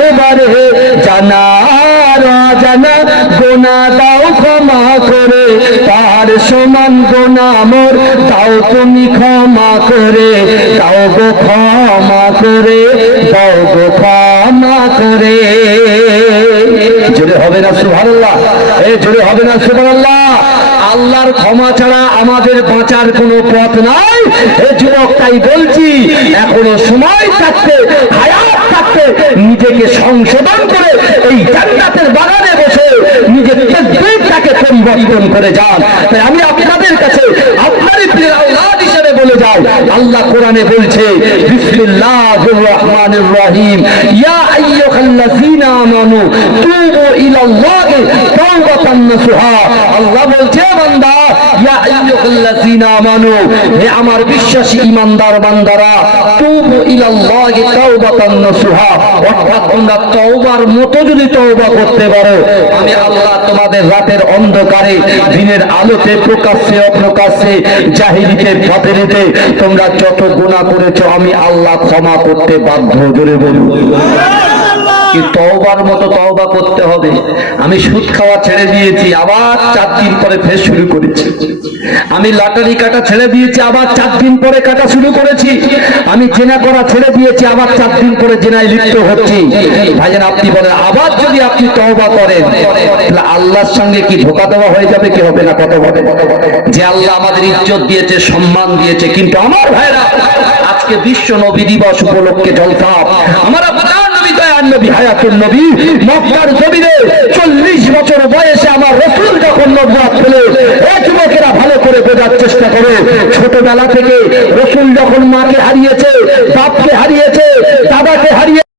দরবারে, জানা আর অজানা গোনা দাও ক্ষমা করে, তার সমান গোনা মোর দাও তুমি ক্ষমা করে, দাও গো ক্ষমা করে, দাও গো ক্ষমা করে। জোরে হবে না সুবহানাল্লাহ? জোরে হবে না সুবহানাল্লাহ? আল্লাহর ক্ষমা ছাড়া আমাদের বাঁচার কোনো পথ নাই। যুবক, তাই বলছি এখনো সময় থাকতে, হায়াত থাকতে নিজেকে সংশোধন করে এই জান্নাতের বাগানে বসে নিজের তকদীরটাকে পরিবর্তন করে যান। তাই আমি আপনাদের কাছে আপনারই প্রিয় আওলাদ হিসেবে বলে যাই, আল্লাহ কোরআনে বলছে বিসমিল্লাহির রহমানির রহিম, ইয়া আইয়ুহাল্লাযীনা আমানু তুবু ইলাল্লাহি তাওবাতান নাসুহা। আল্লাহ বলছে, বান্দা, ইয়া আইয়ুহাল্লাযীনা আমানু, হে আমার বিশ্বাসী ঈমানদার বান্দারা, তুবু ইলাল্লাহি তাওবাতান নাসুহা, অর্থাৎ তোমরা তওবার মতো যদি তওবা করতে পারো, আমি আল্লাহ তোমাদের রাতের অন্ধকারে দিনের আলোতে প্রকাশ্যে অপ্রকাশ্যে জাহিলিতে বাতিলিতে তোমরা যত গুনাহ করেছো আমি আল্লাহ ক্ষমা করতে বাধ্য। জোরে বলুন। কি তওবার মতো তওবা করতে হবে। আমি সুদ খাওয়া ছেড়ে দিয়েছি, আবার 4 দিন পরে ফের শুরু করেছি। আমি লটারি কাটা ছেড়ে দিয়েছি, আবার 4 দিন পরে কাটা শুরু করেছি। আমি জেনা করা ছেড়ে দিয়েছি, আবার 4 দিন পরে জেনায় লিপ্ত হচ্ছি। ভাইজান, আপনি বলেন, আবার যদি আপনি তওবা করেন তাহলে আল্লাহর সঙ্গে কি ধোঁকা দেওয়া হয়ে যাবে কি হবে না? কত বলে যে আল্লাহ আমাদের ইজ্জত দিয়েছে, সম্মান দিয়েছে, কিন্তু আমার ভাইরা আজকে বিশ্ব নবী দিবস উপলক্ষে জলসা, আমার নবী হায়াতুন নবী মক্কার জমিনে 40 বছর বয়সে আমার রাসূল যখন নবুয়ত পেলেন, এই যুবকেরা ভালো করে বোঝার চেষ্টা করে, ছোটবেলা থেকে রাসূল যখন মাকে হারিয়েছে, বাপকে হারিয়েছে, দাদাকে হারিয়েছে,